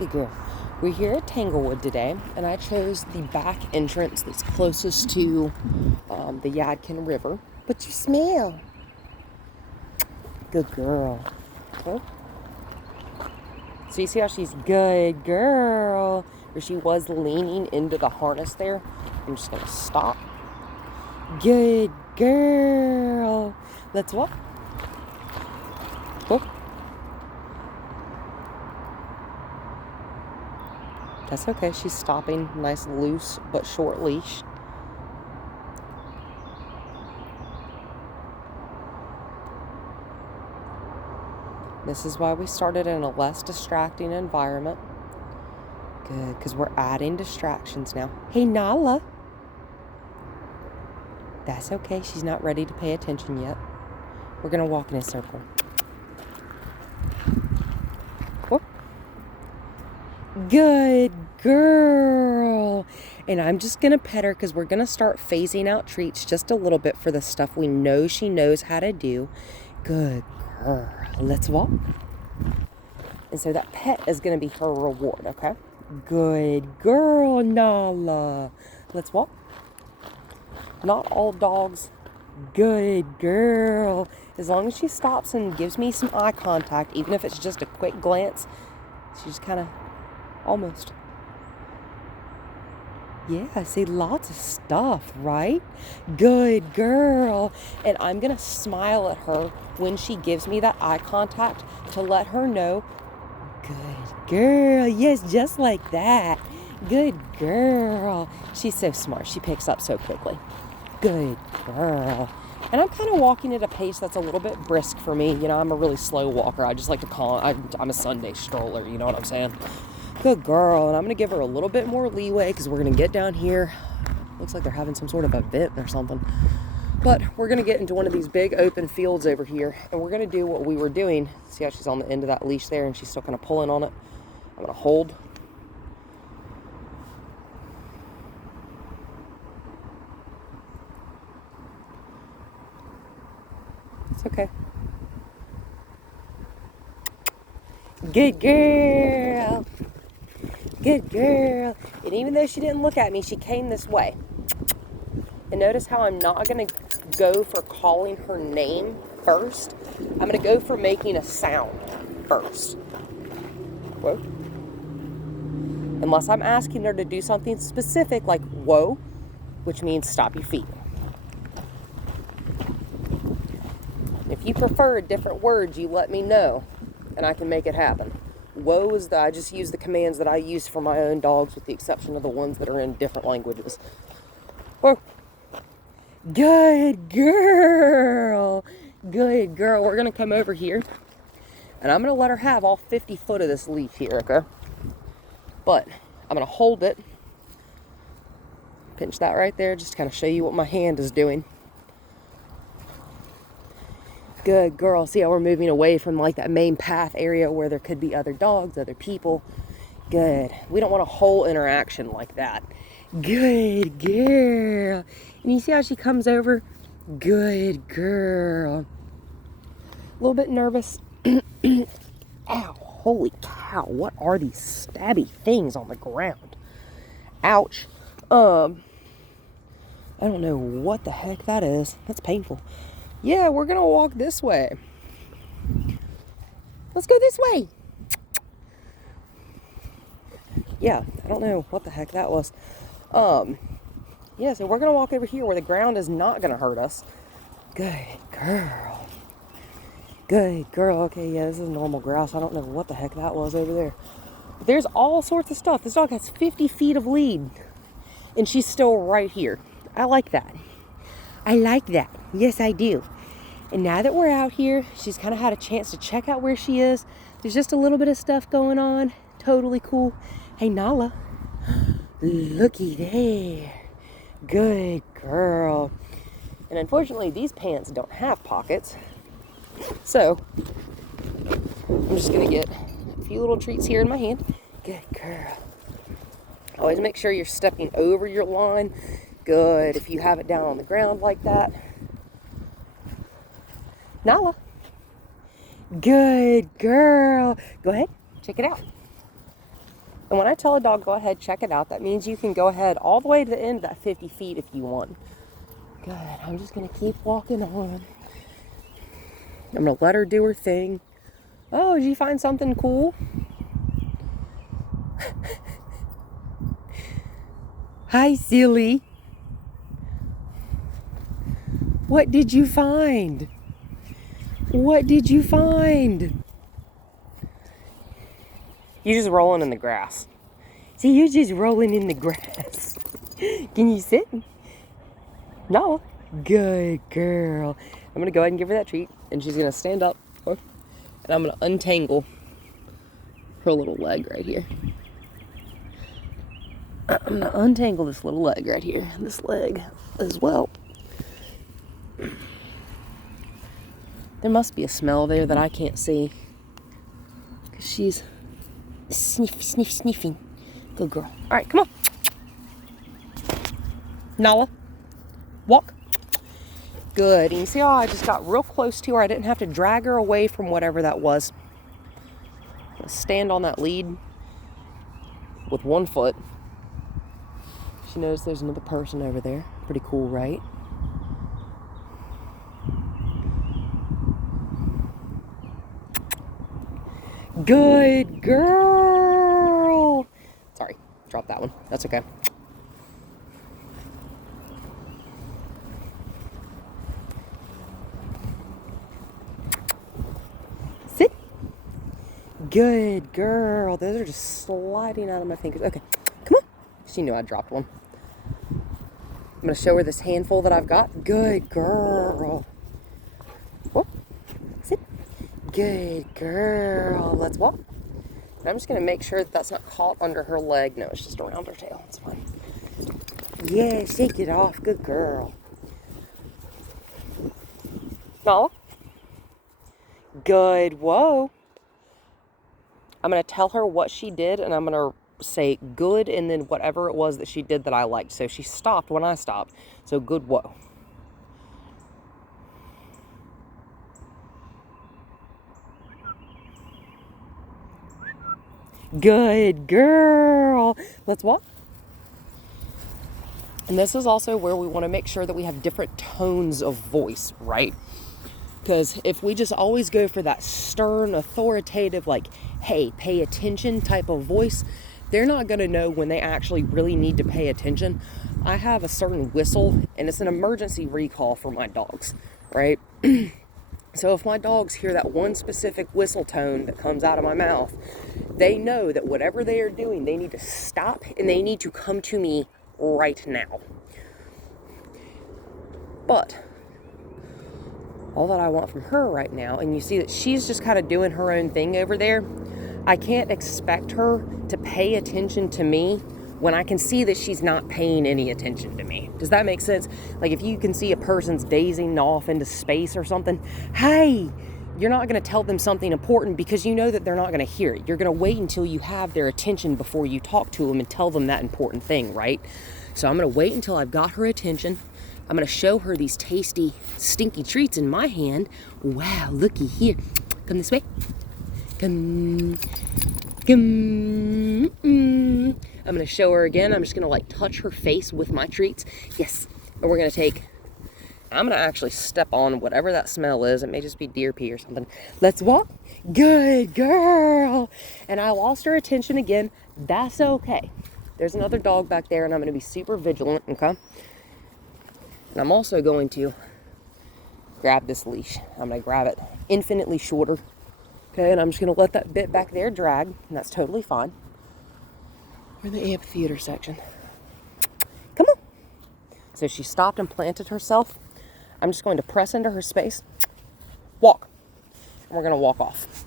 Good girl. We're here at Tanglewood today, and I chose the back entrance that's closest to the Yadkin River. But you smell. Good girl. Oh. So you see how she's good girl, where she was leaning into the harness there. I'm just going to stop. Good girl. Let's walk. Oh. That's okay. She's stopping. Nice, loose, but short leash. This is why we started in a less distracting environment. Good, because we're adding distractions now. Hey, Nala. That's okay. She's not ready to pay attention yet. We're going to walk in a circle. Whoop. Good girl. And I'm just going to pet her because we're going to start phasing out treats just a little bit for the stuff we know she knows how to do. Good girl. Let's walk. And so that pet is going to be her reward, okay? Good girl, Nala. Let's walk. Not all dogs. Good girl. As long as she stops and gives me some eye contact, even if it's just a quick glance, she just kind of almost. Yeah, I see lots of stuff, right? Good girl. And I'm going to smile at her when she gives me that eye contact to let her know, good girl. Yes, just like that. Good girl. She's so smart. She picks up so quickly. Good girl. And I'm kind of walking at a pace that's a little bit brisk for me. You know, I'm a really slow walker. I just like to call it, I'm a Sunday stroller. You know what I'm saying? Good girl. And I'm going to give her a little bit more leeway because we're going to get down here. Looks like they're having some sort of event or something. But we're going to get into one of these big open fields over here. And we're going to do what we were doing. See how she's on the end of that leash there and she's still kind of pulling on it. I'm going to hold. It's okay. Good girl. Good girl. And even though she didn't look at me, she came this way. And notice how I'm not going to go for calling her name first. I'm going to go for making a sound first. Whoa. Unless I'm asking her to do something specific like whoa, which means stop your feet. If you prefer different words, you let me know and I can make it happen. Whoa is I just use the commands that I use for my own dogs with the exception of the ones that are in different languages. Whoa. Good girl. Good girl. We're going to come over here and I'm going to let her have all 50 foot of this leaf here, okay? But I'm going to hold it. Pinch that right there just to kind of show you what my hand is doing. Good girl. See how we're moving away from like that main path area where there could be other dogs, other people. Good. We don't want a whole interaction like that. Good girl. And you see how she comes over? Good girl. A little bit nervous. Ow. Holy cow. What are these stabby things on the ground? Ouch. I don't know what the heck that is. That's painful. Yeah, we're going to walk this way. Let's go this way. Yeah, I don't know what the heck that was. Yeah, so we're going to walk over here where the ground is not going to hurt us. Good girl. Good girl. Okay, yeah, this is normal grass. I don't know what the heck that was over there. But there's all sorts of stuff. This dog has 50 feet of lead. And she's still right here. I like that. I like that. Yes, I do. And now that we're out here, she's kind of had a chance to check out where she is. There's just a little bit of stuff going on. Totally cool. Hey, Nala. Looky there. Good girl. And unfortunately, these pants don't have pockets. So, I'm just going to get a few little treats here in my hand. Good girl. Always make sure you're stepping over your line. Good. If you have it down on the ground like that. Nala. Good girl. Go ahead. Check it out. And when I tell a dog, go ahead, check it out, that means you can go ahead all the way to the end of that 50 feet if you want. Good. I'm just going to keep walking on. I'm going to let her do her thing. Oh, did you find something cool? Hi, silly. What did you find? What did you find? You're just rolling in the grass. See, you're just rolling in the grass. Can you sit? No. Good girl. I'm going to go ahead and give her that treat. And she's going to stand up. And I'm going to untangle her little leg right here. I'm going to untangle this little leg right here. This leg as well. There must be a smell there that I can't see. Because she's sniffing. Good girl. All right, come on. Nala, walk. Good. And you see how I just got real close to her? I didn't have to drag her away from whatever that was. Stand on that lead with one foot. She knows there's another person over there. Pretty cool, right? Good girl. Sorry, dropped that one. That's okay. Sit. Good girl. Those are just sliding out of my fingers. Okay, come on. She knew I dropped one. I'm going to show her this handful that I've got. Good girl. Whoop. Sit. Good girl. Let's walk. And I'm just going to make sure that that's not caught under her leg. No, it's just around her tail. It's fine. Yeah, shake it off. Good girl. Nala. Good. Whoa. I'm going to tell her what she did, and I'm going to say good and then whatever it was that she did that I liked. So she stopped when I stopped. So good. Whoa. Good girl. Let's walk. And this is also where we want to make sure that we have different tones of voice, right? Because if we just always go for that stern, authoritative, like, hey, pay attention type of voice, they're not going to know when they actually really need to pay attention. I have a certain whistle, and it's an emergency recall for my dogs, right? So if my dogs hear that one specific whistle tone that comes out of my mouth, they know that whatever they are doing, they need to stop and they need to come to me right now. But all that I want from her right now, and you see that she's just kind of doing her own thing over there, I can't expect her to pay attention to me when I can see that she's not paying any attention to me. Does that make sense? Like if you can see a person's dazing off into space or something, hey, you're not going to tell them something important because you know that they're not going to hear it. You're going to wait until you have their attention before you talk to them and tell them that important thing, right? So I'm going to wait until I've got her attention. I'm going to show her these tasty, stinky treats in my hand. Wow, looky here. Come this way. Come. I'm going to show her again. I'm just going to like touch her face with my treats. Yes. And we're going to I'm going to actually step on whatever that smell is. It may just be deer pee or something. Let's walk. Good girl. And I lost her attention again. That's okay. There's another dog back there and I'm going to be super vigilant. Okay. And I'm also going to grab this leash. I'm going to grab it infinitely shorter. Okay, and I'm just going to let that bit back there drag, and that's totally fine. We're in the amphitheater section. Come on. So she stopped and planted herself. I'm just going to press into her space. Walk. And we're going to walk off.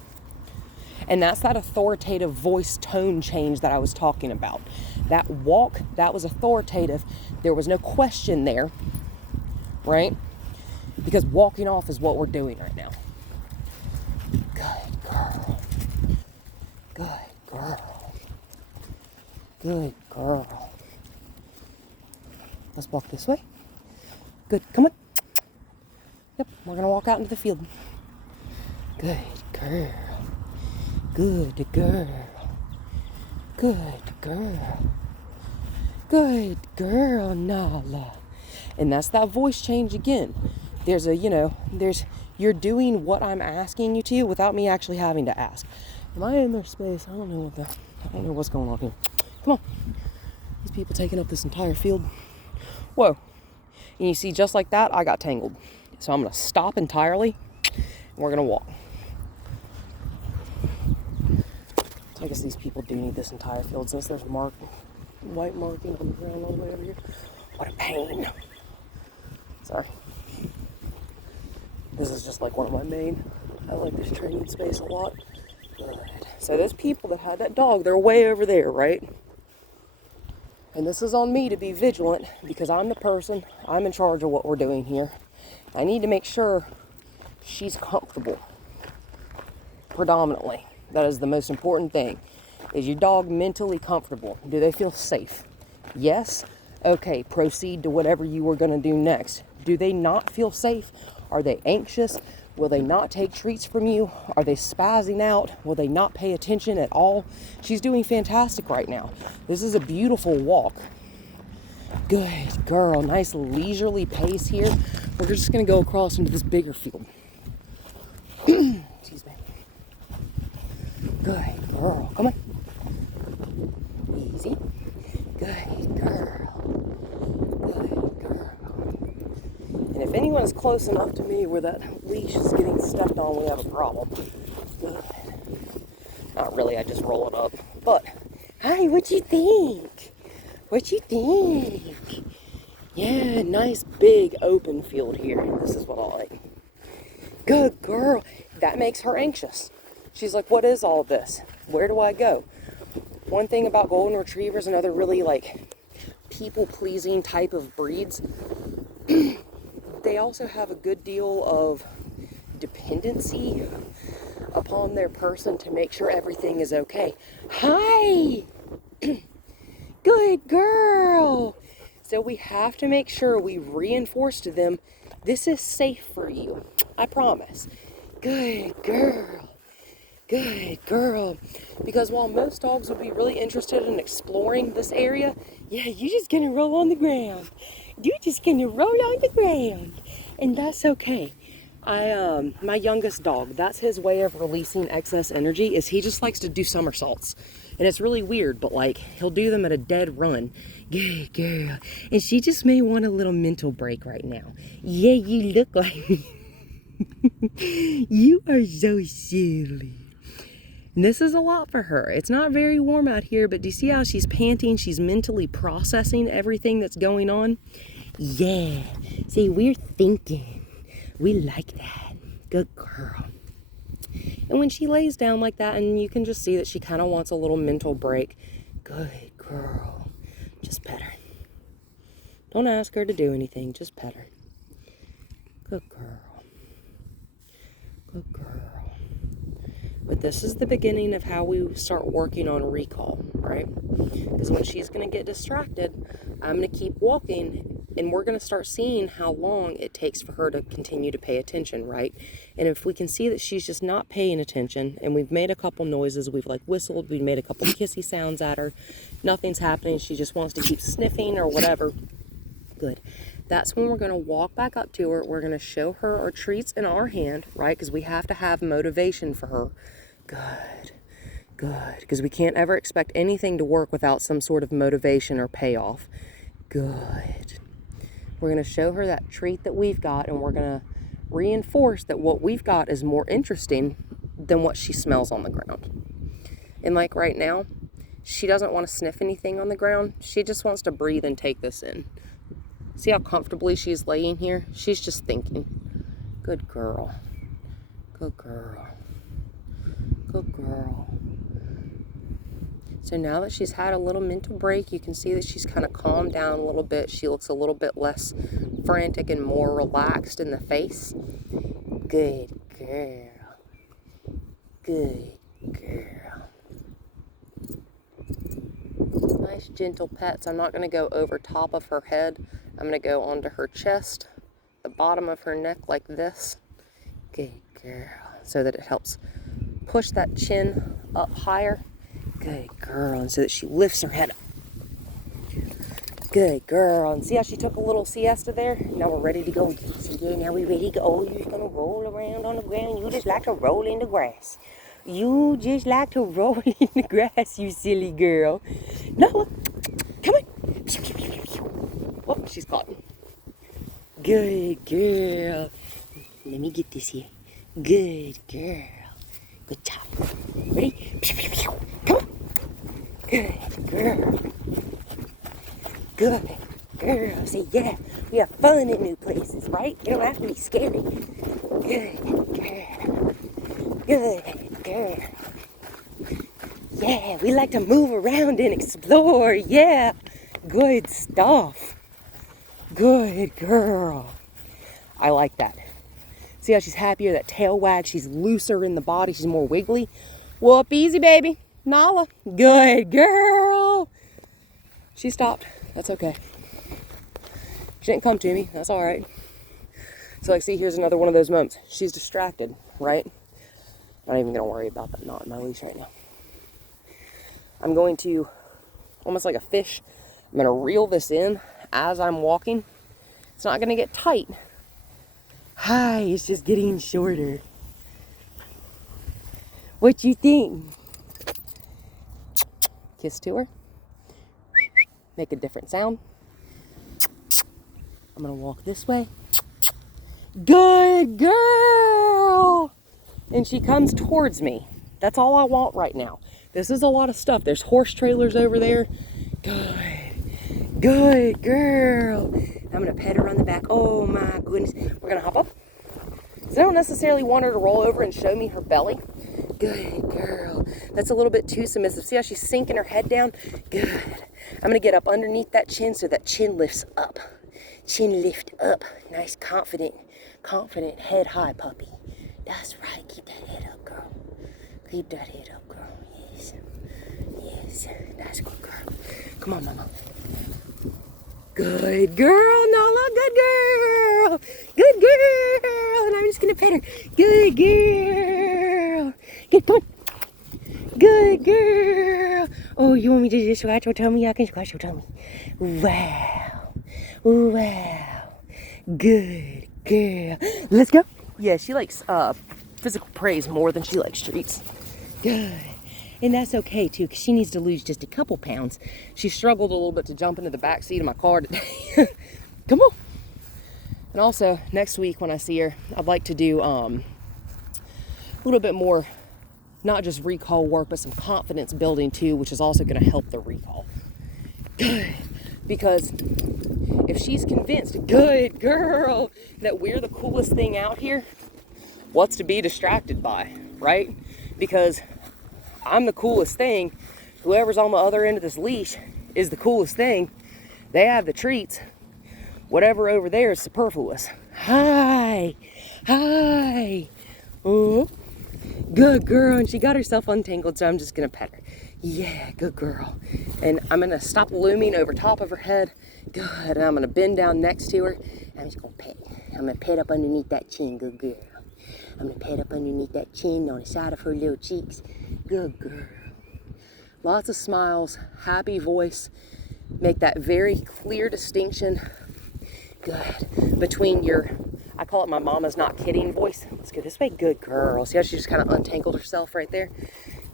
And that's that authoritative voice tone change that I was talking about. That walk, that was authoritative. There was no question there, right? Because walking off is what we're doing right now. Good girl. Good girl. Good girl. Let's walk this way. Good. Come on. Yep. We're going to walk out into the field. Good girl. Good girl. Good girl. Good girl, Nala. And that's that voice change again. There's you're doing what I'm asking you to without me actually having to ask. Am I in their space? I don't know what's going on here. Come on. These people taking up this entire field. Whoa. And you see, just like that, I got tangled. So I'm going to stop entirely, and we're going to walk. I guess these people do need this entire field since there's white marking on the ground all the way over here. What a pain. Sorry. This is just like one of my main. I like this training space a lot. Good. So those people that had that dog, they're way over there, right? And this is on me to be vigilant because I'm the person, I'm in charge of what we're doing here. I need to make sure she's comfortable. Predominantly. That is the most important thing. Is your dog mentally comfortable? Do they feel safe? Yes? Okay, proceed to whatever you were going to do next. Do they not feel safe? Are they anxious? Will they not take treats from you? Are they spazzing out? Will they not pay attention at all? She's doing fantastic right now. This is a beautiful walk. Good girl. Nice leisurely pace here. We're just going to go across into this bigger field. Excuse me. Good girl. Come on. Easy. Good girl. Good girl. And if anyone is close enough to me where that leash is getting stepped on, we have a problem. Good. Not really, I just roll it up. But, hi, what you think? What you think? Yeah, nice big open field here. This is what I like. Good girl. That makes her anxious. She's like, what is all this? Where do I go? One thing about golden retrievers and other really like people-pleasing type of breeds, they also have a good deal of dependency upon their person to make sure everything is okay. Hi! Good girl! So we have to make sure we reinforce to them, this is safe for you. I promise. Good girl. Good girl. Because while most dogs would be really interested in exploring this area, yeah, you're just gonna roll on the ground. You're just gonna roll on the ground. And that's okay. My youngest dog, that's his way of releasing excess energy, is he just likes to do somersaults. And it's really weird, but like, he'll do them at a dead run. Good girl. And she just may want a little mental break right now. Yeah, you look like me. You are so silly. And this is a lot for her. It's not very warm out here, but do you see how she's panting? She's mentally processing everything that's going on. Yeah. See, we're thinking. We like that. Good girl. And when she lays down like that, and you can just see that she kind of wants a little mental break. Good girl. Just pet her. Don't ask her to do anything. Just pet her. Good girl. Good girl. But this is the beginning of how we start working on recall, right? Because when she's going to get distracted, I'm going to keep walking, and we're going to start seeing how long it takes for her to continue to pay attention, right? And if we can see that she's just not paying attention, and we've made a couple noises, we've like whistled, we've made a couple kissy sounds at her, nothing's happening, she just wants to keep sniffing or whatever, good. That's when we're going to walk back up to her. We're going to show her our treats in our hand, right? Because we have to have motivation for her. Good. Good. Because we can't ever expect anything to work without some sort of motivation or payoff. Good. We're going to show her that treat that we've got, and we're going to reinforce that what we've got is more interesting than what she smells on the ground. And like right now, she doesn't want to sniff anything on the ground. She just wants to breathe and take this in. See how comfortably she's laying here? She's just thinking. Good girl. Good girl. Good girl. So now that she's had a little mental break, you can see that she's kind of calmed down a little bit. She looks a little bit less frantic and more relaxed in the face. Good girl. Good girl. Nice gentle pets. I'm not going to go over top of her head. I'm going to go onto her chest, the bottom of her neck like this. Good girl. So that it helps push that chin up higher. Good girl. And so that she lifts her head up. Good girl. And see how she took a little siesta there? Now we're ready to go. See there, now we're ready to go. Oh, you're just gonna roll around on the ground. You just like to roll in the grass. You just like to roll in the grass, you silly girl. Nala, come on. Oh, she's caught. Good girl. Let me get this here. Good girl. Good job. Ready? Come on. Good girl. Good girl. See, yeah, we have fun in new places, right? You don't have to be scary. Good girl. Good girl. Yeah, we like to move around and explore. Yeah. Good stuff. Good girl. I like that. See how she's happier? That tail wag. She's looser in the body. She's more wiggly. Whoop, easy, baby. Nala. Good girl. She stopped. That's okay. She didn't come to me. That's all right. So, like, see, here's another one of those moments. She's distracted, right? I'm not even going to worry about that knot in my leash right now. I'm going to, almost like a fish, I'm going to reel this in as I'm walking. It's not going to get tight. Hi, it's just getting shorter. What you think? Kiss to her. Make a different sound. I'm going to walk this way. Good girl! And she comes towards me. That's all I want right now. This is a lot of stuff. There's horse trailers over there. Good. Good girl. I'm going to pet her on the back. Oh my goodness. We're going to hop up. So I don't necessarily want her to roll over and show me her belly. Good girl. That's a little bit too submissive. See how she's sinking her head down? Good. I'm going to get up underneath that chin so that chin lifts up. Chin lift up. Nice, confident head high, puppy. That's right. Keep that head up, girl. Keep that head up, girl. Yes. Yes. That's a good girl. Come on, mama. Good girl, Nala. Good girl. Good girl. And I'm just going to pet her. Good girl. Good, come on. Good girl. Oh, you want me to just scratch your tummy? I can scratch your tummy. Wow. Wow. Good girl. Let's go. Yeah, she likes physical praise more than she likes treats. Good. And that's okay too, because she needs to lose just a couple pounds. She struggled a little bit to jump into the back seat of my car today. Come on. And also, next week when I see her, I'd like to do a little bit more, not just recall work, but some confidence building too, which is also going to help the recall. Good. Because if she's convinced, good girl, that we're the coolest thing out here, what's to be distracted by, right? Because I'm the coolest thing. Whoever's on the other end of this leash is the coolest thing. They have the treats. Whatever over there is superfluous. Hi. Hi. Oh, good girl. And she got herself untangled, so I'm just going to pet her. Yeah, good girl. And I'm going to stop looming over top of her head. Good. And I'm going to bend down next to her. I'm just going to pet. I'm going to pet up underneath that chin. Good girl. I'm going to pet up underneath that chin on the side of her little cheeks. Good girl. Lots of smiles, happy voice. Make that very clear distinction. Good. Between your, I call it my mama's not kidding voice. Let's go this way. Good girl. See how she just kind of untangled herself right there?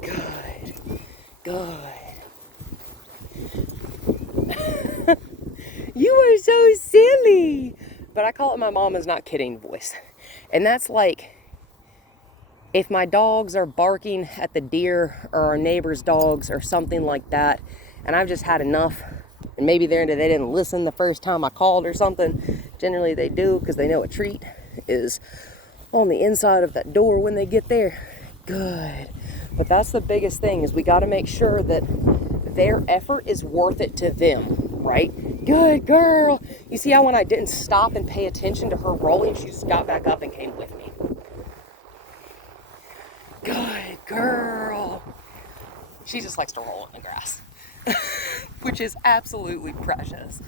Good. Good. You are so silly. But I call it my mama's not kidding voice. And that's like, if my dogs are barking at the deer or our neighbor's dogs or something like that, and I've just had enough, and maybe they didn't listen the first time I called or something, generally they do because they know a treat is on the inside of that door when they get there. Good. But that's the biggest thing, is we got to make sure that their effort is worth it to them, right? Good girl. You see how when I didn't stop and pay attention to her rolling, she just got back up and came with me. Good girl. She just likes to roll in the grass, which is absolutely precious.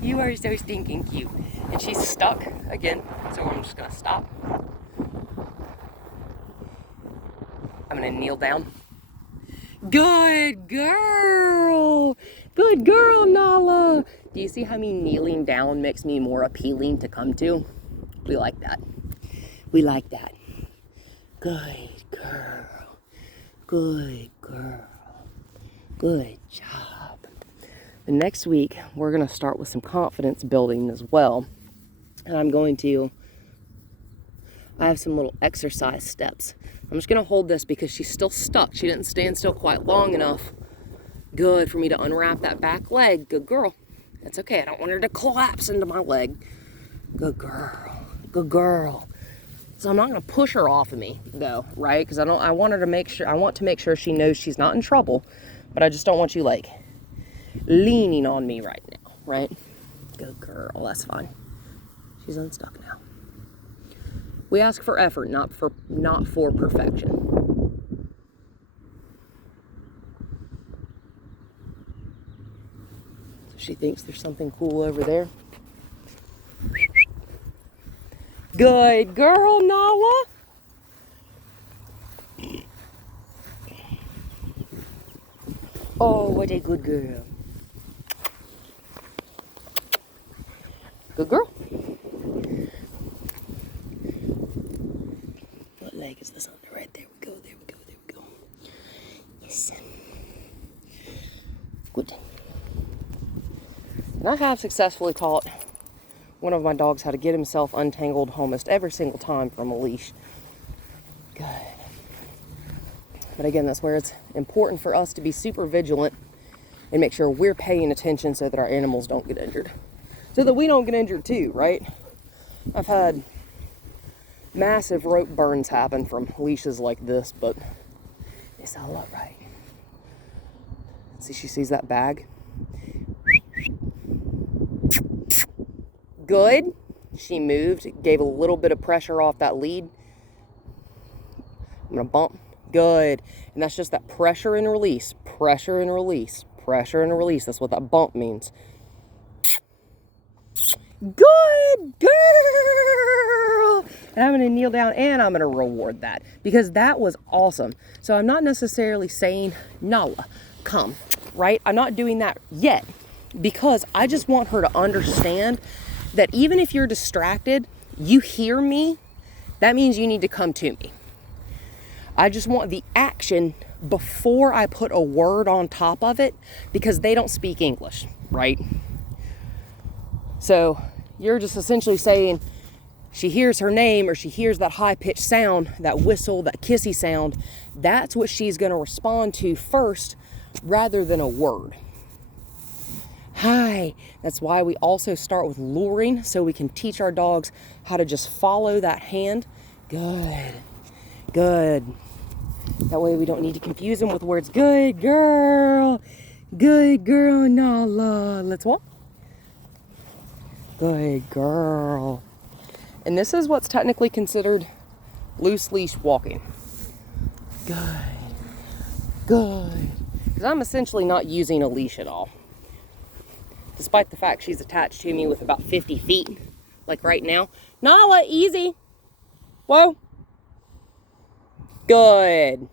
You are so stinking cute. And she's stuck again, so I'm just gonna stop. I'm gonna kneel down. Good girl. Good girl, Nala. Do you see how me kneeling down makes me more appealing to come to? We like that. We like that. Good girl. Good girl. Good job. The next week, we're going to start with some confidence building as well. And I have some little exercise steps. I'm just going to hold this because she's still stuck. She didn't stand still quite long enough. Good for me to unwrap that back leg. Good girl. That's okay. I don't want her to collapse into my leg. Good girl. Good girl. So I'm not going to push her off of me though, right? Because I want to make sure she knows she's not in trouble, but I just don't want you like leaning on me right now, right? Good girl. That's fine. She's unstuck now. We ask for effort, not for perfection. So she thinks there's something cool over there. Good girl, Nala. Oh, what a good girl. Good girl. What leg is this on? Right there we go, there we go, there we go. Yes. Good. And I have successfully taught one of my dogs how to get himself untangled almost every single time from a leash. Good. But again, that's where it's important for us to be super vigilant and make sure we're paying attention so that our animals don't get injured. So that we don't get injured too, right? I've had massive rope burns happen from leashes like this, but it's all right. See, she sees that bag. Good. She moved, gave a little bit of pressure off that lead. I'm gonna bump. Good. And that's just that pressure and release, pressure and release, pressure and release. That's what that bump means. Good girl. And I'm gonna kneel down and I'm gonna reward that because that was awesome. So I'm not necessarily saying, Nala, come, right? I'm not doing that yet because I just want her to understand that even if you're distracted, you hear me, that means you need to come to me. I just want the action before I put a word on top of it because they don't speak English, right? So you're just essentially saying she hears her name or she hears that high-pitched sound, that whistle, that kissy sound. That's what she's going to respond to first rather than a word. Hi. That's why we also start with luring so we can teach our dogs how to just follow that hand. Good. Good. That way we don't need to confuse them with words. Good girl. Good girl, Nala. Let's walk. Good girl. And this is what's technically considered loose leash walking. Good. Good. Because I'm essentially not using a leash at all. Despite the fact she's attached to me with about 50 feet, like right now. Nala, easy. Whoa. Good.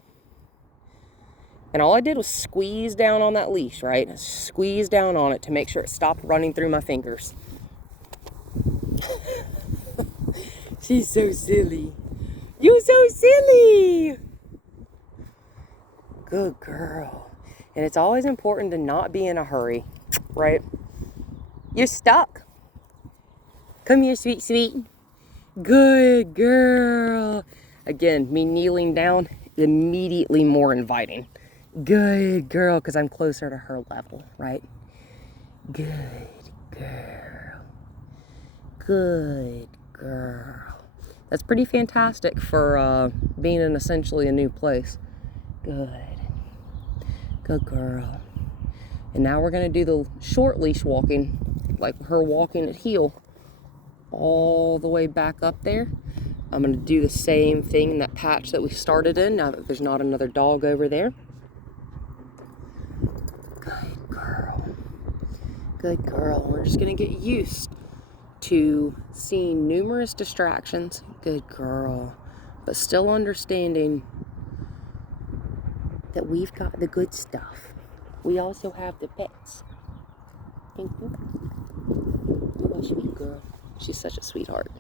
And all I did was squeeze down on that leash, right? Squeeze down on it to make sure it stopped running through my fingers. She's so silly. You're so silly. Good girl. And it's always important to not be in a hurry, right? You're stuck. Come here, sweet, sweet. Good girl. Again, me kneeling down, immediately more inviting. Good girl, because I'm closer to her level, right? Good girl. Good girl. That's pretty fantastic for being in essentially a new place. Good. Good girl. And now we're going to do the short leash walking, like her walking at heel all the way back up there. I'm going to do the same thing in that patch that we started in, now that there's not another dog over there. Good girl. Good girl. We're just going to get used to seeing numerous distractions. Good girl. But still understanding that we've got the good stuff. We also have the pets. Thank you. You're a sweet girl. She's such a sweetheart.